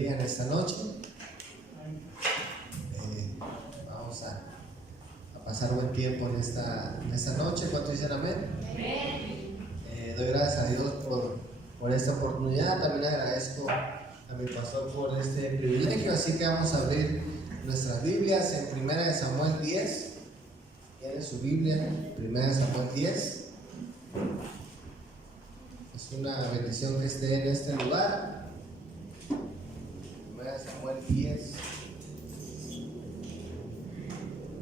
bendiga en esta noche. Vamos a pasar buen tiempo en esta noche. ¿Cuántos dicen amén? Doy gracias a Dios por esta oportunidad. También agradezco a mi pastor por este privilegio. Así que vamos a abrir nuestras Biblias en 1 Samuel 10. ¿Tiene su Biblia? 1 Samuel 10. Es una bendición que esté en este lugar. 1 Samuel 10.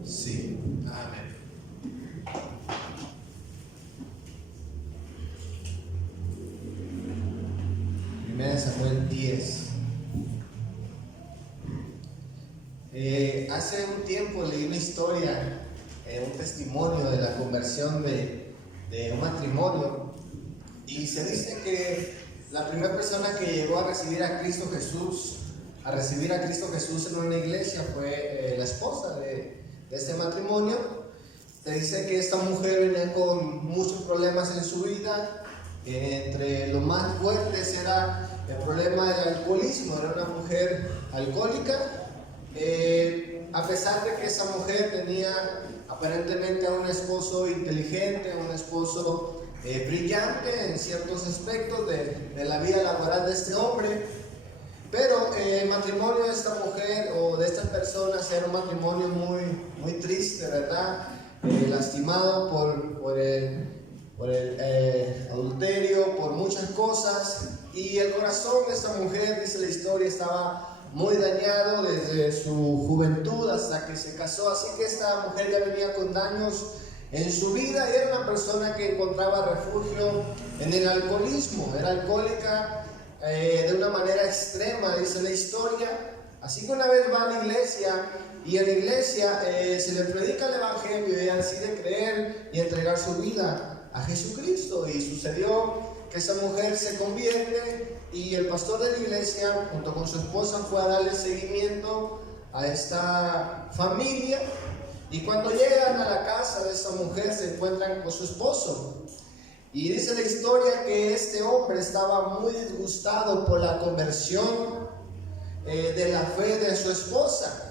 Sí, amén. Samuel 10. Hace un tiempo leí una historia, un testimonio de la conversión de un matrimonio, y se dice que la primera persona que llegó a recibir a Cristo Jesús en una iglesia fue la esposa de este matrimonio. Se dice que esta mujer venía con muchos problemas en su vida. Entre los más fuertes era el problema del alcoholismo. Era una mujer alcohólica. A pesar de que esa mujer tenía aparentemente a un esposo inteligente, a un esposo brillante en ciertos aspectos de la vida laboral de este hombre, pero el matrimonio de esta mujer o de estas personas era un matrimonio muy triste, ¿verdad? Lastimado por el adulterio, por muchas cosas, y el corazón de esta mujer, dice la historia, estaba muy dañado desde su juventud hasta que se casó. Así que esta mujer ya venía con daños en su vida y era una persona que encontraba refugio en el alcoholismo. Era alcohólica de una manera extrema, dice la historia. Así que una vez va a la iglesia, y en la iglesia se le predica el evangelio, y así de creer y entregar su vida a Jesucristo. Y sucedió que esa mujer se convierte, y el pastor de la iglesia junto con su esposa fue a darle seguimiento a esta familia. Y cuando llegan a la casa de esta mujer se encuentran con su esposo, y dice la historia que este hombre estaba muy disgustado por la conversión de la fe de su esposa.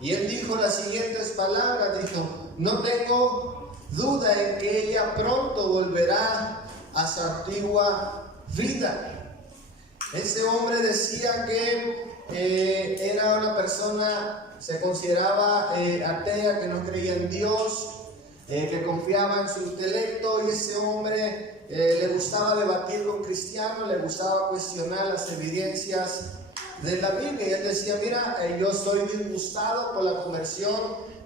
Y él dijo las siguientes palabras, dijo: no tengo duda en que ella pronto volverá a su antigua vida. Ese hombre decía que era una persona, se consideraba atea, que no creía en Dios, que confiaba en su intelecto, y ese hombre le gustaba debatir con cristianos, le gustaba cuestionar las evidencias de la Biblia. Y él decía: mira, yo estoy disgustado por la conversión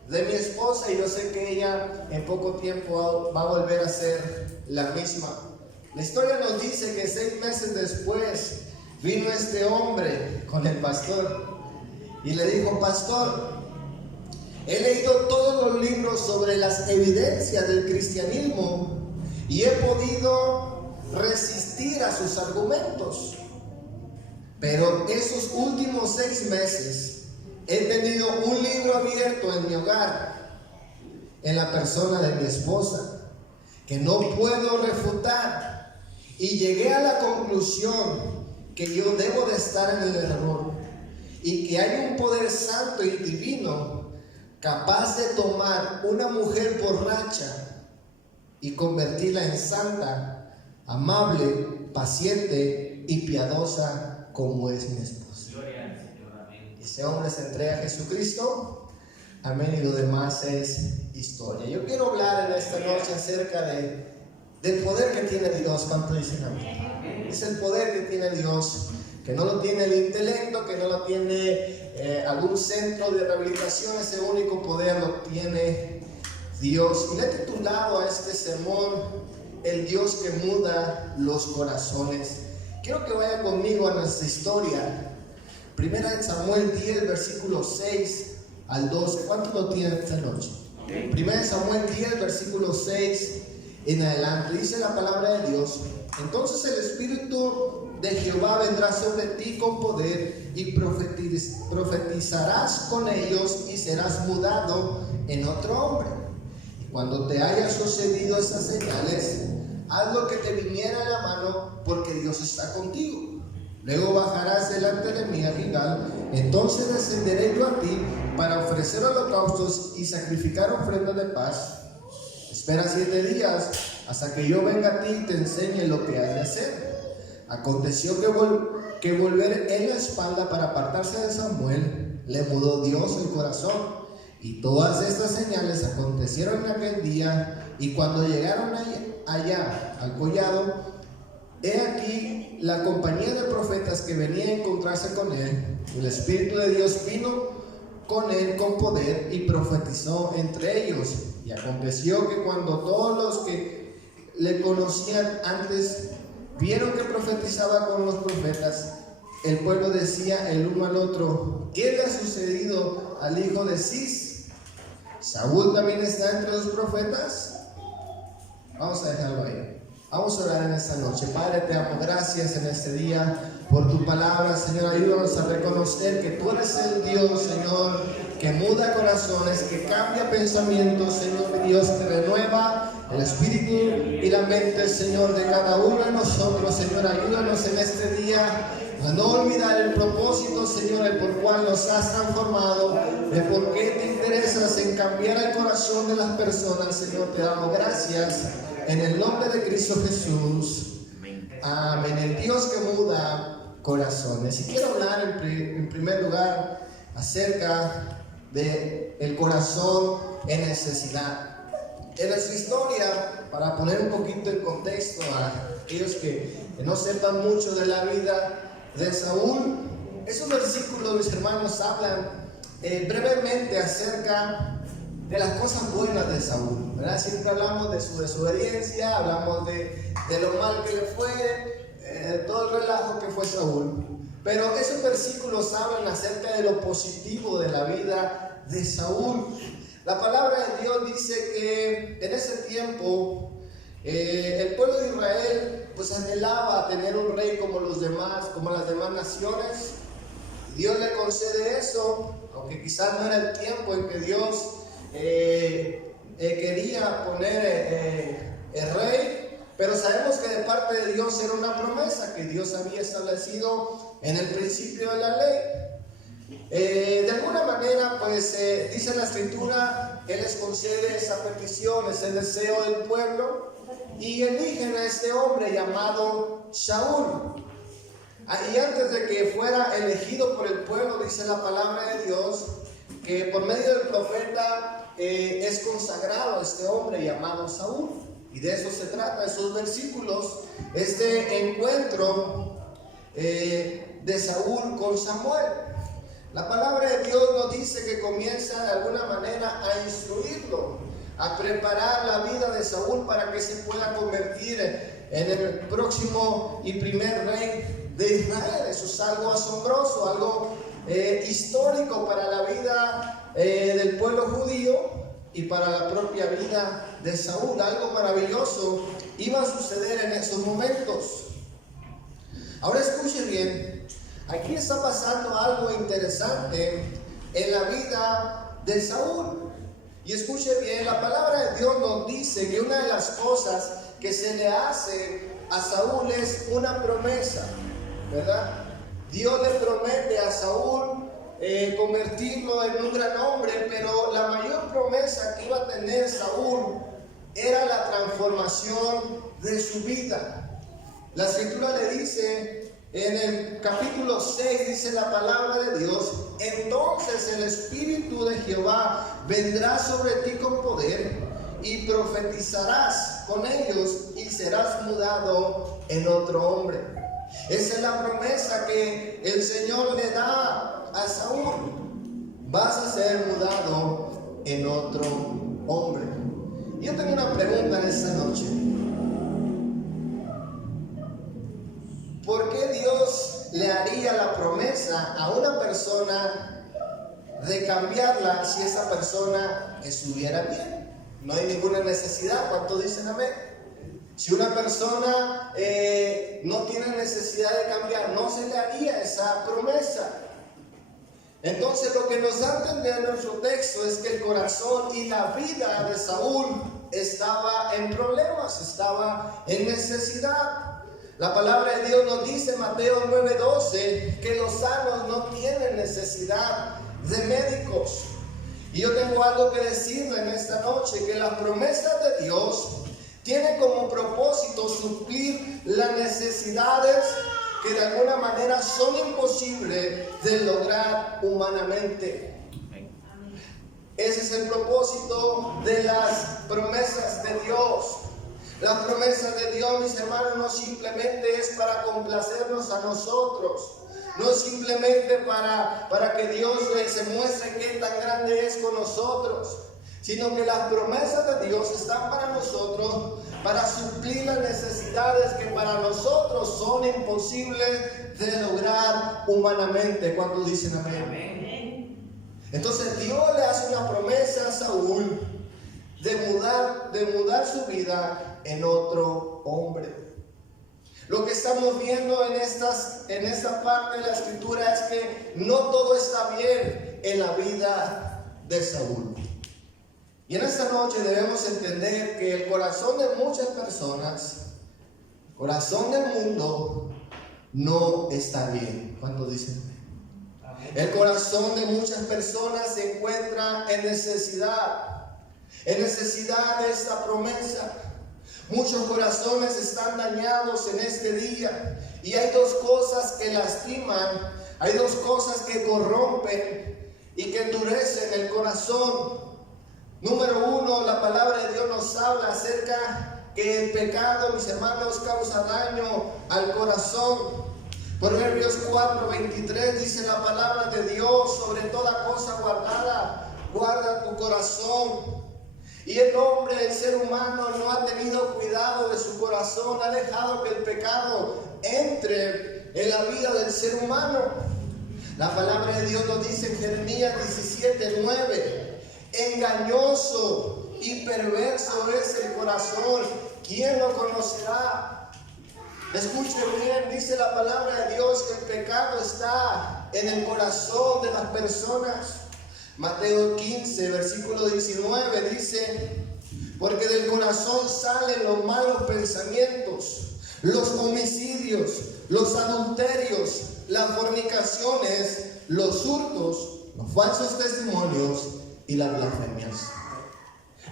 de mi esposa, y yo sé que ella en poco tiempo va a volver a ser la misma. La historia nos dice que 6 meses después vino este hombre con el pastor y le dijo: pastor, he leído todos los libros sobre las evidencias del cristianismo y he podido resistir a sus argumentos, pero esos últimos 6 meses he tenido un libro abierto en mi hogar, en la persona de mi esposa, que no puedo refutar, y llegué a la conclusión que yo debo de estar en el error, y que hay un poder santo y divino capaz de tomar una mujer borracha y convertirla en santa, amable, paciente y piadosa como es mi esposa. Gloria al Señor, amén. Ese hombre se entrega a Jesucristo, amén, y lo demás es historia. Yo quiero hablar en esta noche acerca del poder que tiene Dios. ¿Cuánto dicen amén? Es el poder que tiene Dios, que no lo tiene el intelecto, que no lo tiene algún centro de rehabilitación. Ese único poder lo tiene Dios. Y le he titulado a este sermón: el Dios que muda los corazones. Quiero que vayan conmigo a nuestra historia. 1 Samuel 10, versículos 6 al 12. ¿Cuántos lo tienen esta noche? 1 Samuel 10, versículo 6 en adelante. Dice la palabra de Dios: entonces el Espíritu de Jehová vendrá sobre ti con poder, y profetizarás con ellos, y serás mudado en otro hombre. Y cuando te haya sucedido esas señales, haz lo que te viniera a la mano, porque Dios está contigo. Luego bajarás delante de mí a Gilgal, entonces descenderé yo a ti para ofrecer holocaustos y sacrificar ofrendas de paz. Espera 7 días hasta que yo venga a ti y te enseñe lo que has de hacer. Aconteció que volver en la espalda para apartarse de Samuel, le mudó Dios el corazón. Y todas estas señales acontecieron en aquel día, y cuando llegaron allá al collado, he aquí la compañía de profetas que venía a encontrarse con él. El Espíritu de Dios vino con él con poder y profetizó entre ellos. Y aconteció que cuando todos los que le conocían antes vieron que profetizaba con los profetas, el pueblo decía el uno al otro: ¿qué le ha sucedido al hijo de Cis? ¿Saúl también está entre los profetas? Vamos a dejarlo ahí. Vamos a orar en esta noche. Padre, te damos gracias en este día por tu palabra. Señor, ayúdanos a reconocer que tú eres el Dios, Señor, que muda corazones, que cambia pensamientos, Señor, Dios, que renueva el espíritu y la mente, Señor, de cada uno de nosotros. Señor, ayúdanos en este día a no olvidar el propósito, Señor, el por cual nos has transformado, de por qué te interesas en cambiar el corazón de las personas. Señor, te damos gracias en el nombre de Cristo Jesús. Amén. El Dios que muda corazones. Y quiero hablar en primer lugar acerca del corazón en necesidad. En nuestra historia, para poner un poquito en contexto a aquellos que no sepan mucho de la vida de Saúl, esos versículos, mis hermanos, hablan brevemente acerca de las cosas buenas de Saúl, ¿verdad? Siempre hablamos de su desobediencia, hablamos de lo mal que le fue, todo el relajo que fue Saúl. Pero esos versículos hablan acerca de lo positivo de la vida de Saúl. La palabra de Dios dice que en ese tiempo el pueblo de Israel pues anhelaba tener un rey como los demás, como las demás naciones. Dios le concede eso, aunque quizás no era el tiempo en que Dios quería poner el rey, pero sabemos que de parte de Dios era una promesa que Dios había establecido en el principio de la ley. De alguna manera, pues dice la escritura, Él les concede esa petición, ese deseo del pueblo, y eligen a este hombre llamado Saúl. Y antes de que fuera elegido por el pueblo, dice la palabra de Dios, que por medio del profeta es consagrado este hombre llamado Saúl. Y de eso se trata, esos versículos, este encuentro de Saúl con Samuel. La palabra de Dios nos dice que comienza de alguna manera a instruirlo, a preparar la vida de Saúl para que se pueda convertir en el próximo y primer rey de Israel. Eso es algo asombroso, algo histórico para la vida del pueblo judío y para la propia vida de Saúl. Algo maravilloso iba a suceder en esos momentos. Ahora escuche bien, aquí está pasando algo interesante en la vida de Saúl. Y escuche bien, la palabra de Dios nos dice que una de las cosas que se le hace a Saúl es una promesa, ¿verdad? Dios le promete a Saúl convertirlo en un gran hombre, pero la mayor promesa que iba a tener Saúl era la transformación de su vida. La escritura le dice en el capítulo 6, dice la palabra de Dios: entonces el Espíritu de Jehová vendrá sobre ti con poder y profetizarás con ellos y serás mudado en otro hombre. Esa es la promesa que el Señor le da a Saúl: vas a ser mudado en otro hombre. Yo tengo una pregunta en esta noche. ¿Por qué Dios le haría la promesa a una persona de cambiarla si esa persona estuviera bien? No hay ninguna necesidad. ¿Cuántos dicen amén? Si una persona no tiene necesidad de cambiar, no se le haría esa promesa. Entonces lo que nos da a entender nuestro texto es que el corazón y la vida de Saúl estaba en problemas, estaba en necesidad. La palabra de Dios nos dice en Mateo 9:12 que los sanos no tienen necesidad de médicos. Y yo tengo algo que decirle en esta noche, que las promesas de Dios tienen como propósito suplir las necesidades que de alguna manera son imposibles de lograr humanamente. Ese es el propósito de las promesas de Dios. Las promesas de Dios, mis hermanos, no simplemente es para complacernos a nosotros. No simplemente para que Dios se muestre qué tan grande es con nosotros, sino que las promesas de Dios están para nosotros, para suplir las necesidades que para nosotros son imposibles de lograr humanamente. ¿Cuántos dicen amén? Amén. Entonces Dios le hace una promesa a Saúl de mudar su vida en otro hombre. Lo que estamos viendo en esta parte de la escritura es que no todo está bien en la vida de Saúl. Y en esta noche debemos entender que el corazón de muchas personas, el corazón del mundo, no está bien. ¿Cuántos dicen? El corazón de muchas personas se encuentra en necesidad de esta promesa. Muchos corazones están dañados en este día y hay dos cosas que lastiman, hay dos cosas que corrompen y que endurecen el corazón. Número uno, la palabra de Dios nos habla acerca que el pecado, mis hermanos, causa daño al corazón. Proverbios 4:23 dice la palabra de Dios: sobre toda cosa guardada, guarda tu corazón. Y el hombre, el ser humano, no ha tenido cuidado de su corazón, ha dejado que el pecado entre en la vida del ser humano. La palabra de Dios nos dice en Jeremías 17:9: engañoso y perverso es el corazón, ¿quién lo conocerá? Escuche bien, dice la palabra de Dios que el pecado está en el corazón de las personas. Mateo 15, versículo 19 dice: porque del corazón salen los malos pensamientos, los homicidios, los adulterios, las fornicaciones, los hurtos, los falsos testimonios y las blasfemias.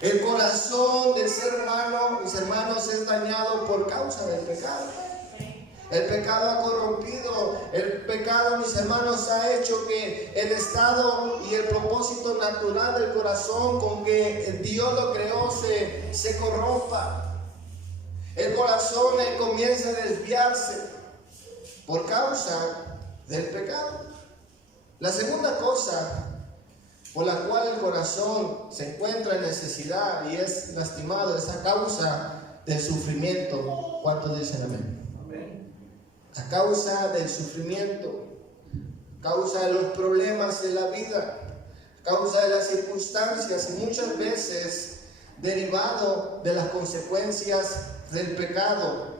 El corazón del ser humano, mis hermanos, es dañado por causa del pecado. El pecado ha corrompido, el pecado, mis hermanos, ha hecho que el estado y el propósito natural del corazón con que Dios lo creó se corrompa. El corazón comienza a desviarse por causa del pecado. La segunda cosa por la cual el corazón se encuentra en necesidad y es lastimado es a causa del sufrimiento. ¿Cuántos dicen amén? A causa del sufrimiento, a causa de los problemas de la vida, a causa de las circunstancias y muchas veces derivado de las consecuencias del pecado.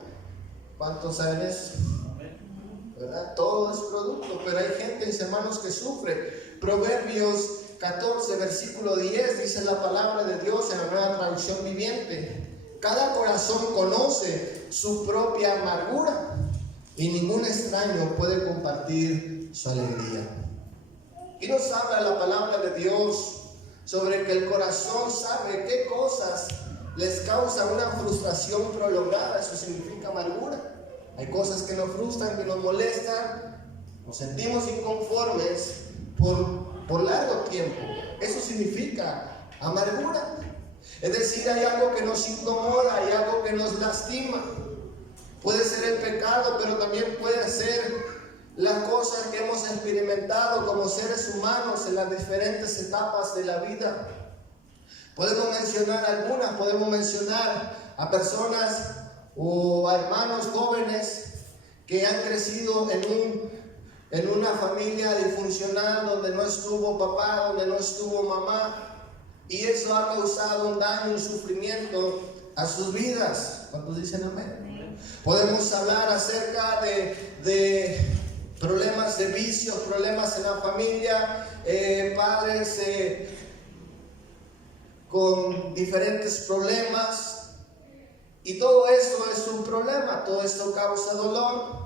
¿Cuántos saben eso? ¿Verdad? Todo es producto, pero hay gente, mis hermanos, que sufre. Proverbios 14, versículo 10 dice la palabra de Dios en la Nueva Traducción Viviente: cada corazón conoce su propia amargura y ningún extraño puede compartir su alegría. Y nos habla la palabra de Dios sobre que el corazón sabe qué cosas les causa una frustración prolongada. Eso significa amargura. Hay cosas que nos frustran, que nos molestan, nos sentimos inconformes por largo tiempo. Eso significa amargura. Es decir, hay algo que nos incomoda, hay algo que nos lastima. Puede ser el pecado, pero también puede ser las cosas que hemos experimentado como seres humanos en las diferentes etapas de la vida. Podemos mencionar algunas, podemos mencionar a personas o a hermanos jóvenes que han crecido en una familia disfuncional donde no estuvo papá, donde no estuvo mamá, y eso ha causado un daño, un sufrimiento a sus vidas. ¿Cuántos dicen amén? Podemos hablar acerca de problemas de vicios, problemas en la familia, padres con diferentes problemas, Y todo esto es un problema, todo esto causa dolor.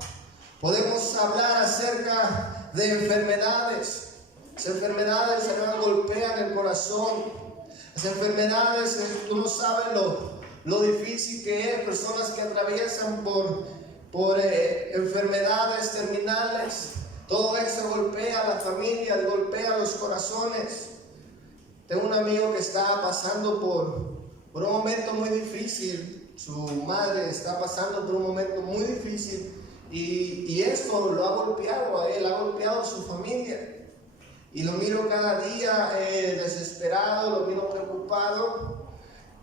Podemos hablar acerca de enfermedades. Las enfermedades, hermano, golpean el corazón. Las enfermedades, tú no sabes lo difícil que es. Personas que atraviesan por enfermedades terminales. Todo eso golpea a la familia, golpea los corazones. Tengo un amigo que está pasando por un momento muy difícil. Su madre está pasando por un momento muy difícil. Y esto lo ha golpeado a él, ha golpeado a su familia. Y lo miro cada día desesperado, lo miro preocupado.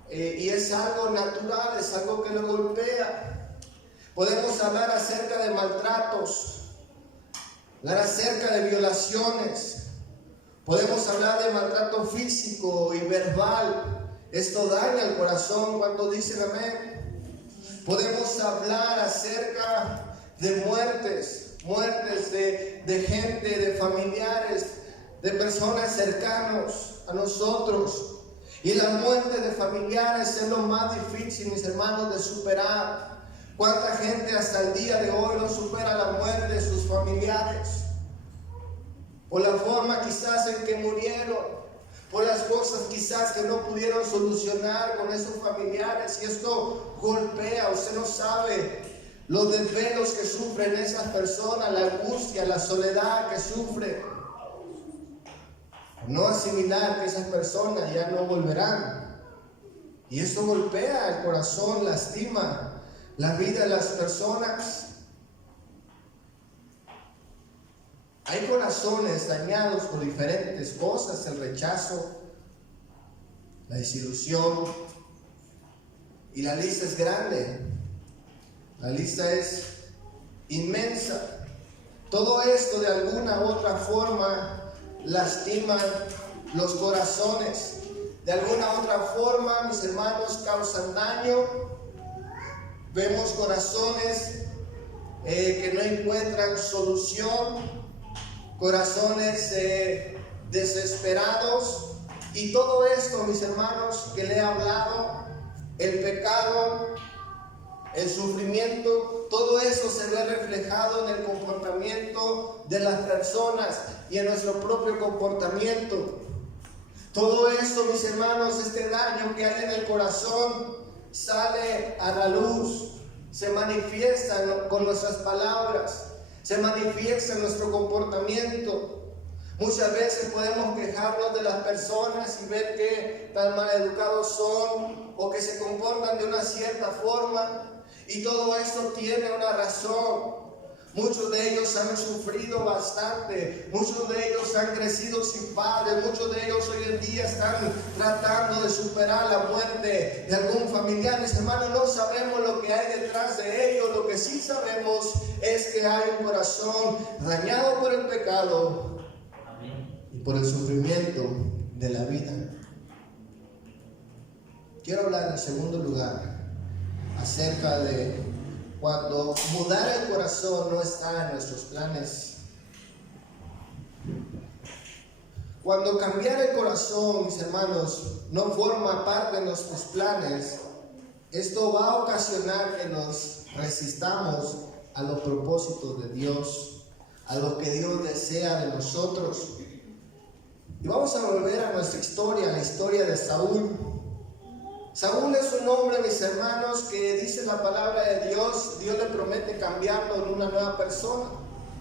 Y es algo natural, es algo que lo golpea. Podemos hablar acerca de maltratos, hablar acerca de violaciones. Podemos hablar de maltrato físico y verbal. Esto daña el corazón. ¿Cuántos dicen amén? Podemos hablar acerca de muertes de gente, de familiares, de personas cercanos a nosotros. Y la muerte de familiares es lo más difícil, mis hermanos, de superar. ¿Cuánta gente hasta el día de hoy no supera la muerte de sus familiares? Por la forma quizás en que murieron, por las cosas quizás que no pudieron solucionar con esos familiares. Y esto golpea, usted no sabe los desvelos que sufren esas personas, la angustia, la soledad que sufren. No asimilar que esas personas ya no volverán. Y esto golpea el corazón, lastima la vida de las personas. Hay corazones dañados por diferentes cosas: el rechazo, la desilusión, y la lista es grande, la lista es inmensa. Todo esto de alguna u otra forma lastima los corazones, de alguna u otra forma, mis hermanos, causan daño. Vemos corazones que no encuentran solución, corazones desesperados. Y todo esto, mis hermanos, que le he hablado, el pecado, el sufrimiento, todo eso se ve reflejado en el comportamiento de las personas y en nuestro propio comportamiento. Todo esto, mis hermanos, este daño que hay en el corazón sale a la luz, se manifiesta con nuestras palabras, se manifiesta en nuestro comportamiento. Muchas veces podemos quejarnos de las personas y ver que tan maleducados son o que se comportan de una cierta forma, y todo esto tiene una razón. Muchos de ellos han sufrido bastante, muchos de ellos han crecido sin padres, muchos de ellos hoy en día están tratando de superar la muerte de algún familiar. Mis hermanos, no sabemos lo que hay detrás de ellos. Lo que sí sabemos es que hay un corazón dañado por el pecado y por el sufrimiento de la vida. Quiero hablar en segundo lugar acerca de cuando mudar el corazón no está en nuestros planes. Cuando cambiar el corazón, mis hermanos, no forma parte de nuestros planes, esto va a ocasionar que nos resistamos a los propósitos de Dios, a lo que Dios desea de nosotros. Y vamos a volver a nuestra historia, la historia de Saúl. Saúl es un hombre, mis hermanos, que dice la palabra de Dios, Dios le promete cambiarlo en una nueva persona.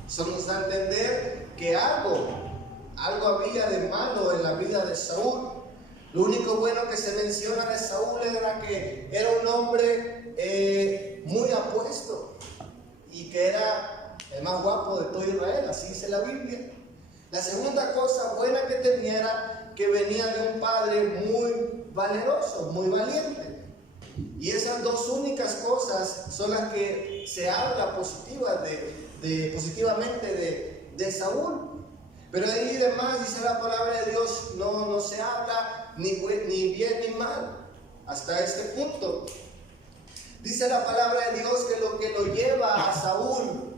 Eso nos da a entender que algo había de malo en la vida de Saúl. Lo único bueno que se menciona de Saúl era que era un hombre muy apuesto y que era el más guapo de todo Israel, así dice la Biblia. La segunda cosa buena que tenía era que venía de un padre muy valeroso, muy valiente. Y esas dos únicas cosas son las que se habla positivamente de Saúl. Pero de ahí demás, dice la palabra de Dios, no se habla ni bien ni mal, hasta este punto. Dice la palabra de Dios que lo que lo lleva a Saúl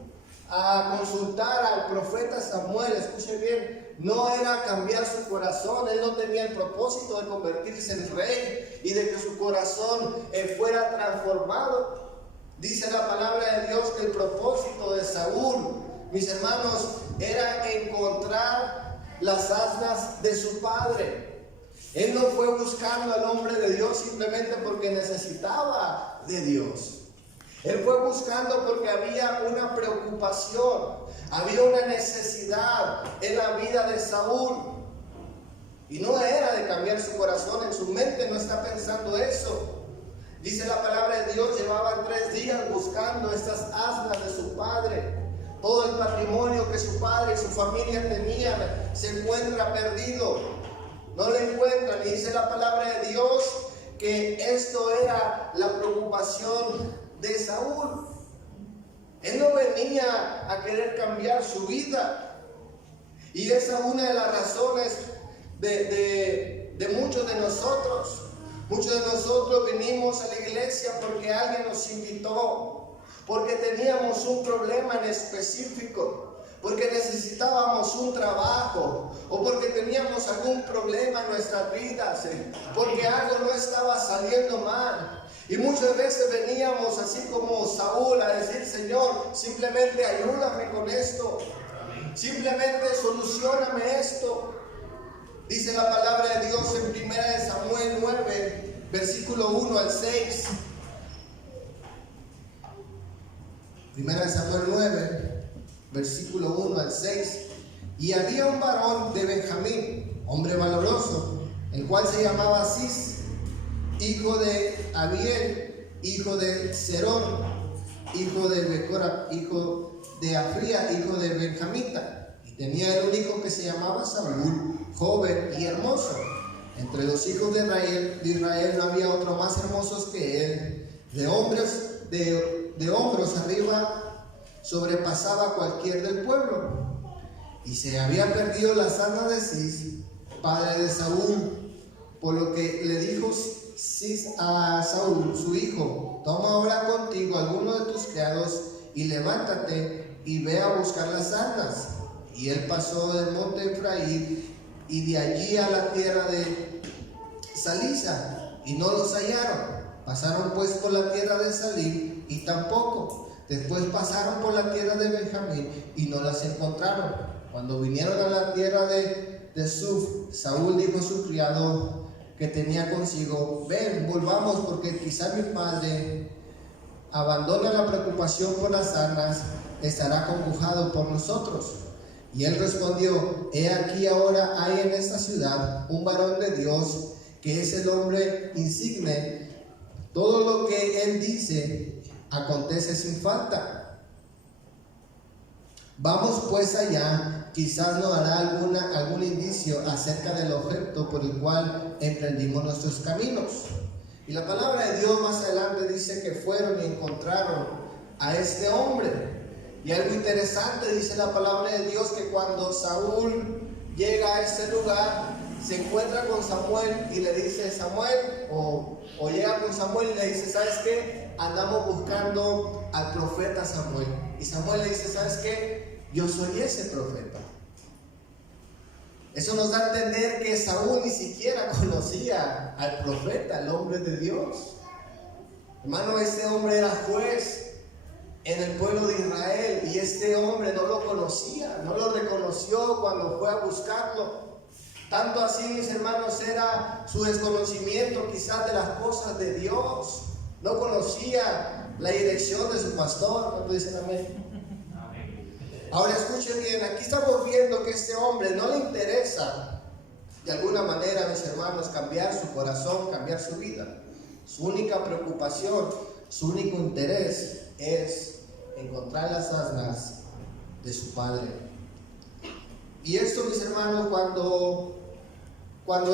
a consultar al profeta Samuel, escuche bien, no era cambiar su corazón. Él no tenía el propósito de convertirse en rey y de que su corazón fuera transformado. Dice la palabra de Dios que el propósito de Saúl, mis hermanos, era encontrar las asnas de su padre. Él no fue buscando al hombre de Dios simplemente porque necesitaba de Dios. Él fue buscando porque había una preocupación, había una necesidad en la vida de Saúl. Y no era de cambiar su corazón, en su mente no está pensando eso. Dice la palabra de Dios, llevaban 3 días buscando estas asnas de su padre. Todo el patrimonio que su padre y su familia tenían se encuentra perdido. No lo encuentran. Y dice la palabra de Dios que esto era la preocupación de Saúl. Él no venía a querer cambiar su vida. Y esa es una de las razones de muchos de nosotros. Muchos de nosotros venimos a la iglesia porque alguien nos invitó, porque teníamos un problema en específico, porque necesitábamos un trabajo o porque teníamos algún problema en nuestras vidas, porque algo no estaba saliendo mal. Y muchas veces veníamos así como Saúl a decir: Señor, simplemente ayúdame con esto, simplemente solucioname esto. Dice la palabra de Dios en 1 Samuel 9, versículo 1 al 6. 1 Samuel 9, versículo 1 al 6. Y había un varón de Benjamín, hombre valoroso, el cual se llamaba Cis, hijo de Abiel, hijo de Serón, hijo de Becora, hijo de Afría, hijo de Benjamita. Y tenía él un hijo que se llamaba Saúl, joven y hermoso. Entre los hijos de Israel no había otro más hermosos que él. De hombros arriba sobrepasaba a cualquier del pueblo. Y se había perdido la asna de Cis, padre de Saúl, por lo que le dijo Cis a Saúl, su hijo: toma ahora contigo alguno de tus criados y levántate y ve a buscar las asnas. Y él pasó del monte Efraín y de allí a la tierra de Salisa, y no los hallaron. Pasaron pues por la tierra de Salí, y tampoco. Después pasaron por la tierra de Benjamín, y no las encontraron. Cuando vinieron a la tierra de Suf, Saúl dijo a su criado que tenía consigo: ven, volvamos, porque quizá mi padre abandona la preocupación por las asnas, estará congojado por nosotros. Y él respondió: he aquí ahora hay en esta ciudad un varón de Dios, que es el hombre insigne. Todo lo que él dice acontece sin falta. Vamos pues allá, quizás nos dará algún indicio acerca del objeto por el cual emprendimos nuestros caminos. Y la palabra de Dios más adelante dice que fueron y encontraron a este hombre. Y algo interesante, dice la palabra de Dios, que cuando Saúl llega a este lugar, se encuentra con Samuel y le dice: Samuel, o llega con Samuel y le dice: ¿sabes qué? Andamos buscando al profeta Samuel. Y Samuel le dice: ¿sabes qué? Yo soy ese profeta. Eso nos da a entender que Saúl ni siquiera conocía al profeta, al hombre de Dios. Hermano, este hombre era juez en el pueblo de Israel, y este hombre no lo conocía, no lo reconoció cuando fue a buscarlo. Tanto así, mis hermanos, era su desconocimiento quizás de las cosas de Dios. No conocía la dirección de su pastor. ¿Cuánto dicen amén? Ahora escuchen bien, aquí estamos viendo que este hombre no le interesa de alguna manera, mis hermanos, cambiar su corazón, cambiar su vida. Su única preocupación, su único interés es encontrar las asnas de su padre. Y esto, mis hermanos, cuando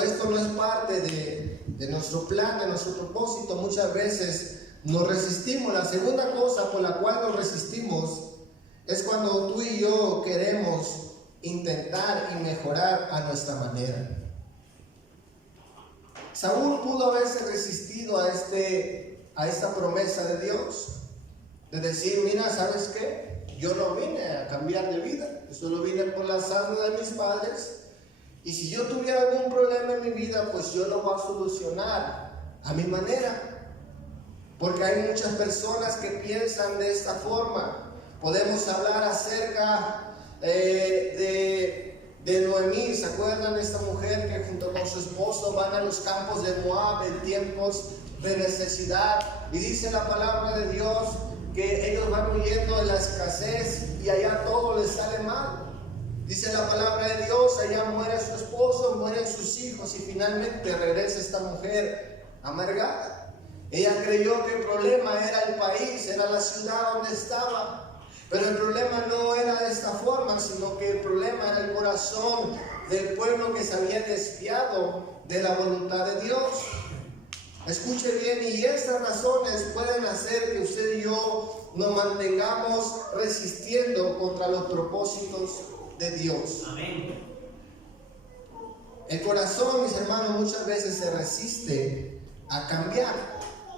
esto no es parte de nuestro plan, de nuestro propósito, muchas veces nos resistimos. La segunda cosa por la cual nos resistimos es cuando tú y yo queremos intentar y mejorar a nuestra manera. Saúl pudo haberse resistido a esta promesa de Dios, de decir: mira, ¿sabes qué? yo no vine a cambiar de vida, yo solo vine por la sangre de mis padres. Y si yo tuviera algún problema en mi vida, pues yo lo voy a solucionar a mi manera. Porque hay muchas personas que piensan de esta forma. Podemos hablar acerca de Noemí. ¿Se acuerdan de esta mujer que junto con su esposo van a los campos de Moab en tiempos de necesidad? Y dice la palabra de Dios que ellos van huyendo de la escasez y allá todo les sale mal. Dice la palabra de Dios, allá muere su esposo, mueren sus hijos y finalmente regresa esta mujer amargada. Ella creyó que el problema era el país, era la ciudad donde estaba. Pero el problema no era de esta forma, sino que el problema era el corazón del pueblo que se había desviado de la voluntad de Dios. Escuche bien, y estas razones pueden hacer que usted y yo nos mantengamos resistiendo contra los propósitos de Dios. Amén. El corazón, mis hermanos, muchas veces se resiste a cambiar.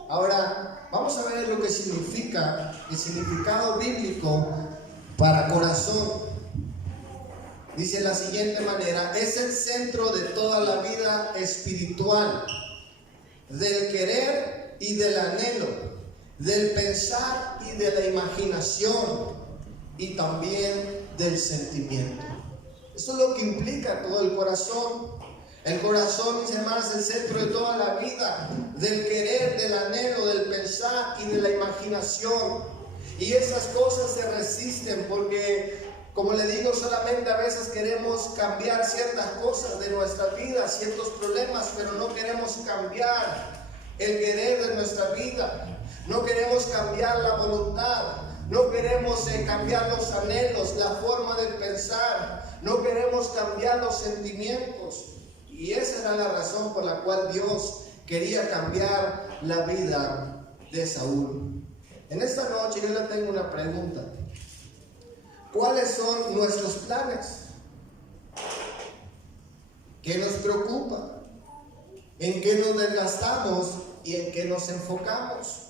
Ahora, vamos a ver lo que significa el significado bíblico para corazón. Dice de la siguiente manera: es el centro de toda la vida espiritual, del querer y del anhelo, del pensar y de la imaginación, y también del sentimiento. Eso es lo que implica todo el corazón. El corazón, mis hermanos, es el centro de toda la vida, del querer, del anhelo, del pensar y de la imaginación. Y esas cosas se resisten porque, como le digo, solamente a veces queremos cambiar ciertas cosas de nuestra vida, ciertos problemas, pero no queremos cambiar el querer de nuestra vida. No queremos cambiar la voluntad. No queremos cambiar los anhelos, la forma de pensar. No queremos cambiar los sentimientos. Y esa era la razón por la cual Dios quería cambiar la vida de Saúl. En esta noche yo le tengo una pregunta. ¿Cuáles son nuestros planes? ¿Qué nos preocupa? ¿En qué nos desgastamos y en qué nos enfocamos?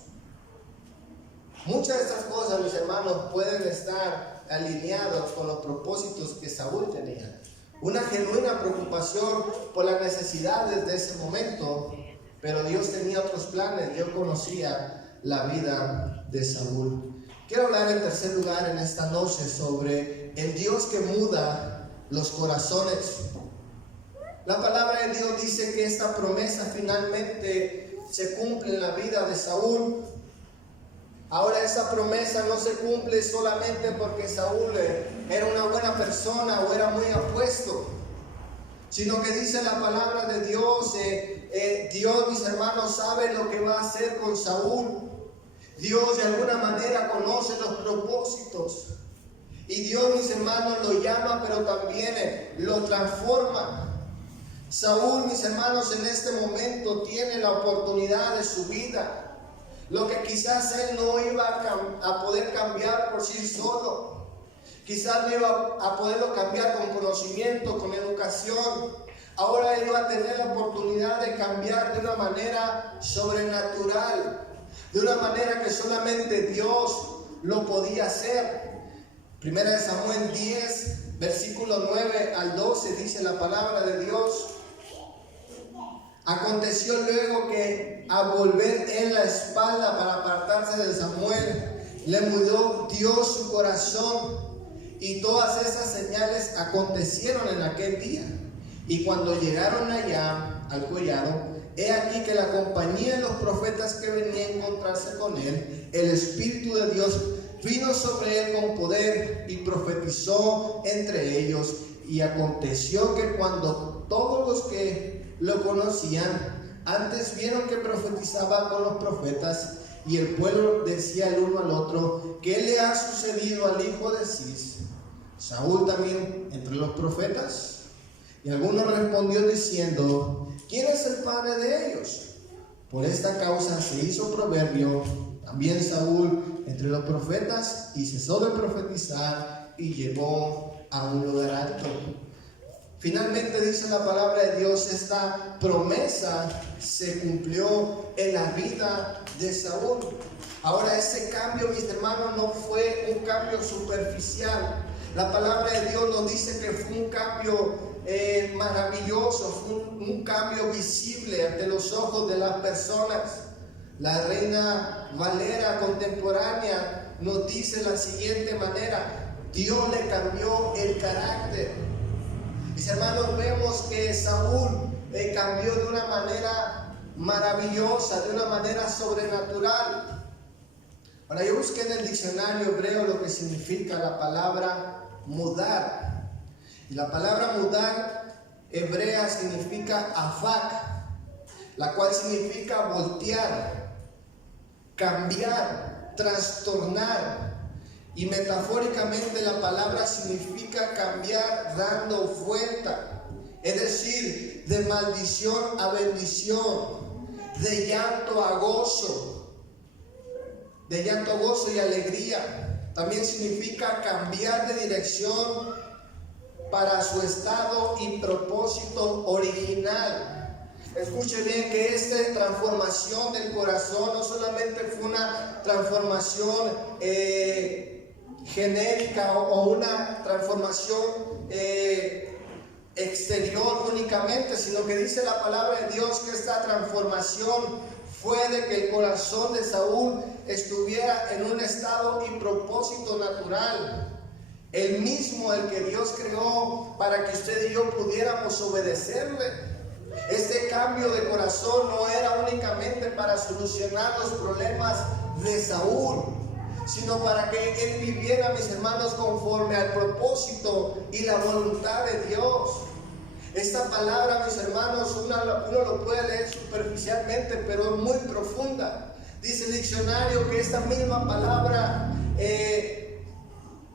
Muchas de estas cosas, mis hermanos, pueden estar alineados con los propósitos que Saúl tenía. Una genuina preocupación por las necesidades de ese momento, pero Dios tenía otros planes. Dios conocía la vida de Saúl. Quiero hablar en tercer lugar en esta noche sobre el Dios que muda los corazones. La palabra de Dios dice que esta promesa finalmente se cumple en la vida de Saúl. Ahora esa promesa no se cumple solamente porque Saúl era una buena persona o era muy apuesto, sino que dice la palabra de Dios, Dios, mis hermanos, sabe lo que va a hacer con Saúl. Dios de alguna manera conoce los propósitos. Y Dios, mis hermanos, lo llama, pero también lo transforma. Saúl, mis hermanos, en este momento tiene la oportunidad de su vida. Lo que quizás él no iba a poder cambiar por sí solo. Quizás no iba a poderlo cambiar con conocimiento, con educación. Ahora él iba a tener la oportunidad de cambiar de una manera sobrenatural. De una manera que solamente Dios lo podía hacer. Primera de Samuel 10, versículo 9 al 12, dice la palabra de Dios. Aconteció luego que al volver él la espalda para apartarse de Samuel, le mudó Dios su corazón, y todas esas señales acontecieron en aquel día. Y cuando llegaron allá al collado, he aquí que la compañía de los profetas que venían a encontrarse con él, el Espíritu de Dios vino sobre él con poder y profetizó entre ellos. Y aconteció que cuando todos los que lo conocían antes vieron que profetizaba con los profetas, y el pueblo decía el uno al otro: ¿qué le ha sucedido al hijo de Cis? ¿Saúl también entre los profetas? Y alguno respondió diciendo: ¿quién es el padre de ellos? Por esta causa se hizo proverbio también Saúl entre los profetas, y cesó de profetizar y llegó a un lugar alto. Finalmente, dice la palabra de Dios, esta promesa se cumplió en la vida de Saúl. Ahora, ese cambio, mis hermanos, no fue un cambio superficial. La palabra de Dios nos dice que fue un cambio maravilloso, fue un cambio visible ante los ojos de las personas. La Reina Valera contemporánea nos dice de la siguiente manera: Dios le cambió el carácter. Mis hermanos, vemos que Saúl cambió de una manera maravillosa, de una manera sobrenatural. Ahora, yo busqué en el diccionario hebreo lo que significa la palabra mudar. Y la palabra mudar hebrea significa afak, la cual significa voltear, cambiar, trastornar. Y metafóricamente la palabra significa cambiar dando vuelta. Es decir, de maldición a bendición, de llanto a gozo. De llanto, gozo y alegría. También significa cambiar de dirección para su estado y propósito original. Escuche bien que esta transformación del corazón no solamente fue una transformación genérica o una transformación exterior únicamente, sino que dice la palabra de Dios que esta transformación fue de que el corazón de Saúl estuviera en un estado y propósito natural, el mismo el que Dios creó para que usted y yo pudiéramos obedecerle. Este cambio de corazón no era únicamente para solucionar los problemas de Saúl, sino para que él viviera, mis hermanos, conforme al propósito y la voluntad de Dios. Esta palabra, mis hermanos, uno lo puede leer superficialmente, pero es muy profunda. Dice el diccionario que esta misma palabra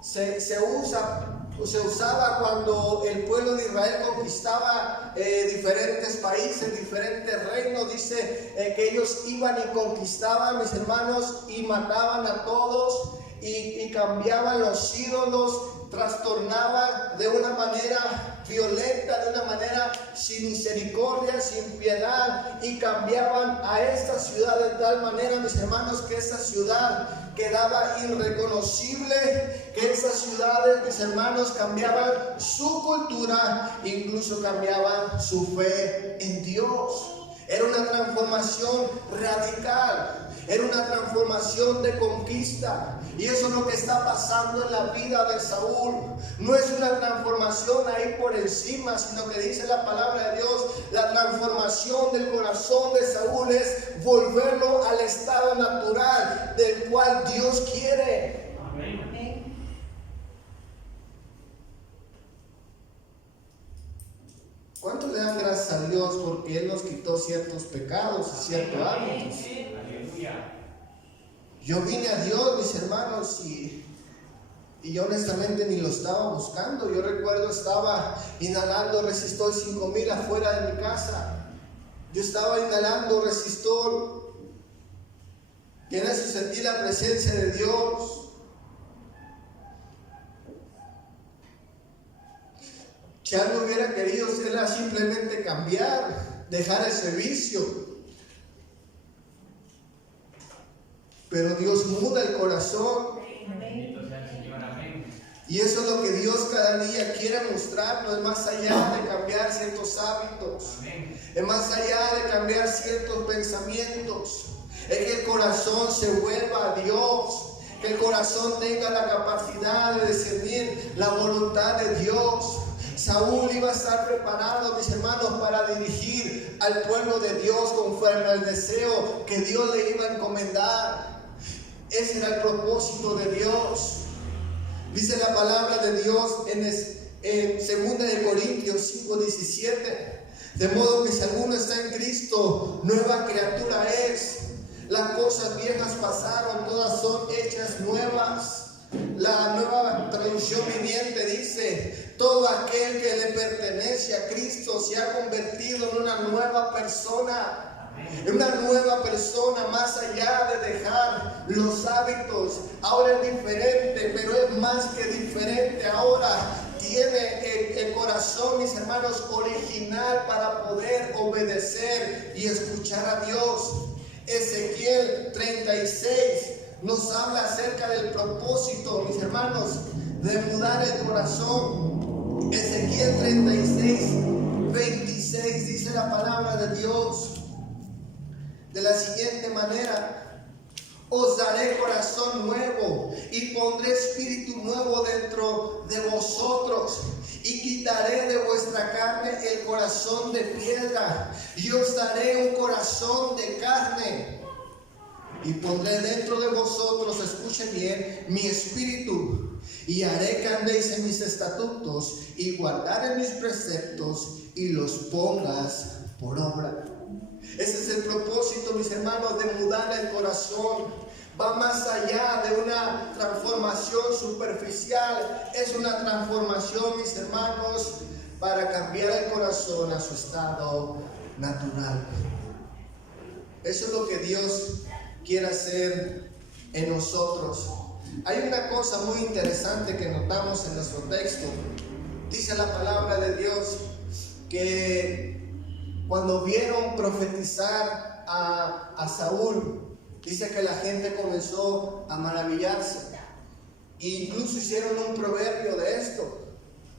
se usaba cuando el pueblo de Israel conquistaba diferentes países, diferentes reinos. Dice que ellos iban y conquistaban, mis hermanos, y mataban a todos y cambiaban los ídolos, trastornaban de una manera violenta, de una manera sin misericordia, sin piedad, y cambiaban a esta ciudad de tal manera, mis hermanos, que esta ciudad quedaba irreconocible, que estas ciudades, mis hermanos, cambiaban su cultura, incluso cambiaban su fe en Dios. Era una transformación radical. Era una transformación de conquista. Y eso es lo que está pasando en la vida de Saúl. No es una transformación ahí por encima, sino que dice la palabra de Dios, la transformación del corazón de Saúl es volverlo al estado natural del cual Dios quiere. Amén. ¿Cuánto le dan gracias a Dios porque Él nos quitó ciertos pecados y ciertos hábitos? Yo vine a Dios, mis hermanos, y yo honestamente ni lo estaba buscando. Yo recuerdo estaba inhalando Resistor 5000 afuera de mi casa. Yo estaba inhalando Resistor, y en eso sentí la presencia de Dios. Ya no hubiera querido, era simplemente cambiar, dejar ese vicio. Pero Dios muda el corazón. Y eso es lo que Dios cada día quiere mostrarnos. Es más allá de cambiar ciertos hábitos. Es más allá de cambiar ciertos pensamientos. Es que el corazón se vuelva a Dios. Que el corazón tenga la capacidad de discernir la voluntad de Dios. Saúl iba a estar preparado, mis hermanos, para dirigir al pueblo de Dios conforme al deseo que Dios le iba a encomendar. Ese era el propósito de Dios. Dice la palabra de Dios en 2 Corintios 5:17. De modo que si alguno está en Cristo, nueva criatura es. Las cosas viejas pasaron, todas son hechas nuevas. La Nueva Traducción Viviente dice: todo aquel que le pertenece a Cristo se ha convertido en una nueva persona. Una nueva persona, más allá de dejar los hábitos. Ahora es diferente, pero es más que diferente. Ahora tiene el corazón, mis hermanos, original para poder obedecer y escuchar a Dios. Ezequiel 36 nos habla acerca del propósito, mis hermanos, de mudar el corazón. Ezequiel 36:26 dice la palabra de Dios de la siguiente manera: os daré corazón nuevo y pondré espíritu nuevo dentro de vosotros, y quitaré de vuestra carne el corazón de piedra, y os daré un corazón de carne, y pondré dentro de vosotros, escuchen bien, mi espíritu, y haré que andéis en mis estatutos y guardaré mis preceptos y los pongas por obra. Ese es el propósito, mis hermanos, de mudar el corazón. Va más allá de una transformación superficial. Es una transformación, mis hermanos, para cambiar el corazón a su estado natural. Eso es lo que Dios quiere hacer en nosotros. Hay una cosa muy interesante que notamos en nuestro texto. Dice la palabra de Dios que cuando vieron profetizar a Saúl, dice que la gente comenzó a maravillarse. E incluso hicieron un proverbio de esto,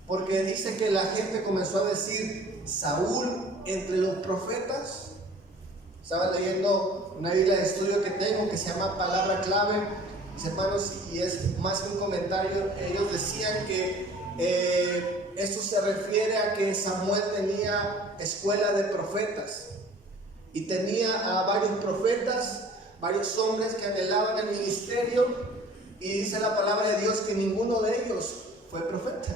porque dice que la gente comenzó a decir: Saúl entre los profetas. Estaba leyendo una Biblia de estudio que tengo que se llama Palabra Clave, mis hermanos, y es más que un comentario. Ellos decían que esto se refiere a que Samuel tenía escuela de profetas y tenía a varios profetas, varios hombres que anhelaban el ministerio, y dice la palabra de Dios que ninguno de ellos fue profeta,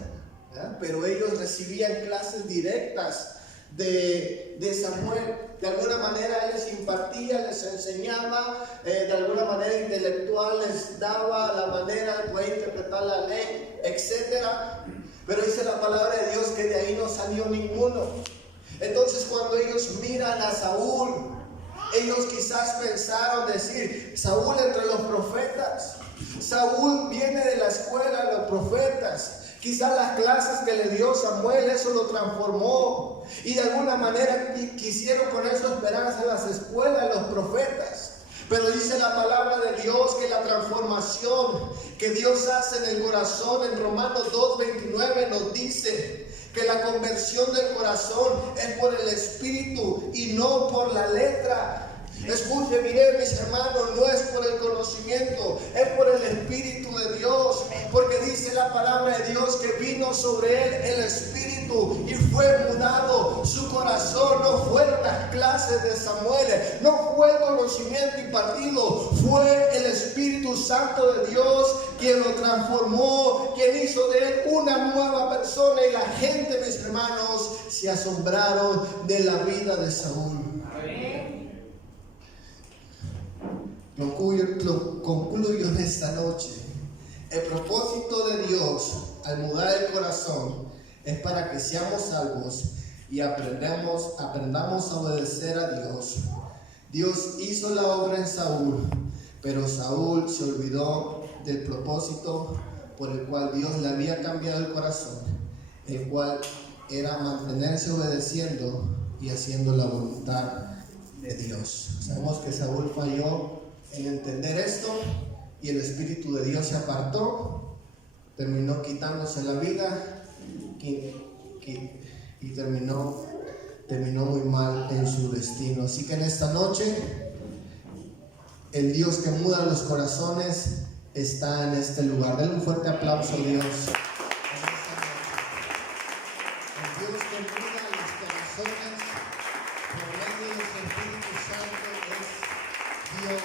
¿verdad? Pero ellos recibían clases directas de Samuel. De alguna manera él les impartía, les enseñaba, de alguna manera intelectual les daba la manera de poder interpretar la ley, etcétera. Pero dice la palabra de Dios que de ahí no salió ninguno. Entonces cuando ellos miran a Saúl, ellos quizás pensaron decir: Saúl entre los profetas, Saúl viene de la escuela de los profetas. Quizás las clases que le dio Samuel, eso lo transformó, y de alguna manera quisieron poner su esperanza en las escuelas de los profetas. Pero dice la palabra de Dios que la transformación que Dios hace en el corazón, en Romanos 2:29 nos dice que la conversión del corazón es por el Espíritu y no por la letra. Escuche bien, mis hermanos, no es por el conocimiento, es por el Espíritu de Dios, porque dice la palabra de Dios que vino sobre él el Espíritu y fue mudado su corazón. No fueron las clases de Samuel, no fue el conocimiento impartido, fue el Espíritu Santo de Dios quien lo transformó, quien hizo de él una nueva persona, y la gente, mis hermanos, se asombraron de la vida de Saúl. Concluyo en esta noche. El propósito de Dios al mudar el corazón es para que seamos salvos y aprendamos a obedecer a Dios. Dios hizo la obra en Saúl, pero Saúl se olvidó del propósito por el cual Dios le había cambiado el corazón, el cual era mantenerse obedeciendo y haciendo la voluntad de Dios. Sabemos que Saúl falló en entender esto, y el Espíritu de Dios se apartó, terminó quitándose la vida y terminó muy mal en su destino. Así que en esta noche el Dios que muda los corazones está en este lugar. Denle un fuerte aplauso a Dios. El Dios que muda los corazones por medio del Espíritu Santo es Dios.